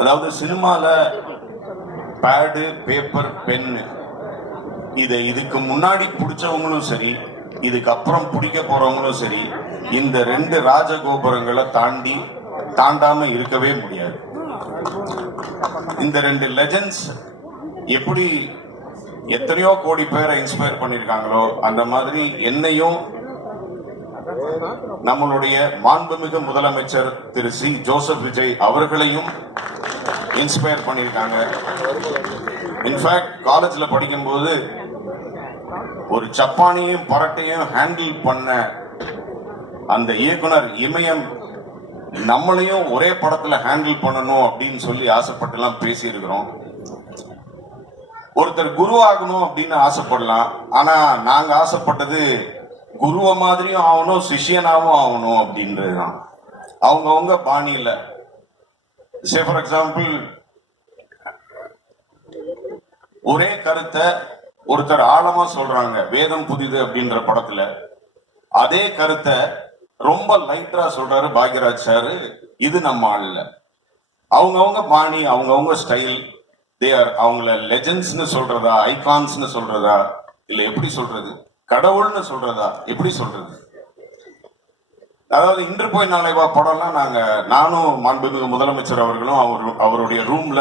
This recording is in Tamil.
அதாவது சினிமால பேடு, பேப்பர், பென்னு இதுக்கு முன்னாடி பிடிச்சவங்களும் சரி, இதுக்கு அப்புறம் பிடிக்க போறவங்களும் சரி, இந்த ரெண்டு ராஜகோபுரங்களை தாண்டாம இருக்கவே முடியாது. இந்த ரெண்டு லெஜெண்ட்ஸ் எப்படி எத்தனையோ கோடி பேரை இன்ஸ்பயர் பண்ணிருக்காங்களோ, அந்த மாதிரி என்னையும் நம்மளுடைய மாண்புமிகு முதலமைச்சர் திரு சி ஜோசப் விஜய் அவர்களையும் இன்ஸ்பயர் பண்ணிருக்காங்க. இன்ஃபேக்ட் காலேஜ்ல படிக்கும்போது ஒரு ஜப்பானியும் பரட்டையும் ஹேண்டில் பண்ண அந்த இயக்குனர் இமயம் நம்மளையும் ஒரே படத்துல ஹேண்டில் பண்ணணும் அப்படின்னு சொல்லி ஆசைப்பட்டுலாம் பேசி இருக்கிறோம். ஒருத்தர் குரு ஆகணும் அப்படின்னு ஆசைப்படலாம், ஆனா நாங்க ஆசைப்பட்டது குருவ மாதிரியும் ஆகணும், சிஷியனாவும் ஆகணும் அப்படின்றதுதான். அவங்கவுங்க பாணியில, சே ஃபார் எக்ஸாம்பிள், ஒரே கருத்தை ஒருத்தர் ஆழமா சொல்றாங்க வேதம் புதிது அப்படின்ற படத்துல, அதே கருத்தை ரொம்ப லைட்டா சொல்றாரு பாக்யராஜ் சாரு. இது நம்ம ஆள்ல அவங்கவுங்க பாணி, அவங்கவுங்க ஸ்டைல். அவங்கள லெஜெண்ட்ஸ்னு சொல்றதா, ஐகான்ஸ்னு சொல்றதா, இல்ல எப்படி சொல்றது, கடவுள்னு சொல்றதா, எப்படி சொல்றது? அதாவது இன்று போய் நாளை வா படம்லாம் நானும் மாண்புமிகு முதலமைச்சர் அவர்களும் அவருடைய ரூம்ல